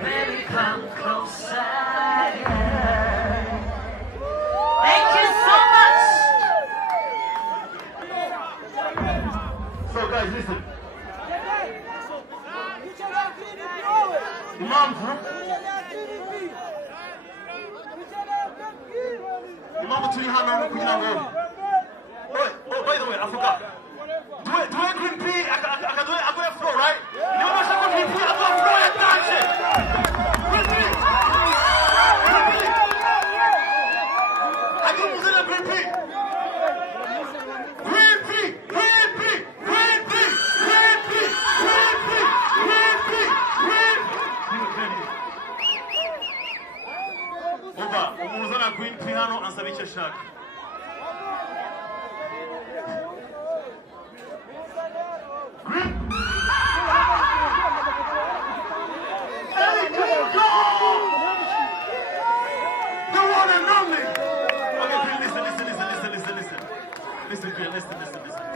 Baby, come closer. Thank you so much. So guys, listen. Imam turi hano kugira ngo oh by the way I forgot do it green pea akadoe akore flow right niyo bashaka green pea akore flow ya dance green pea agi muzela green pea umuzana green pea hano ansaba icyo ashaka Listen.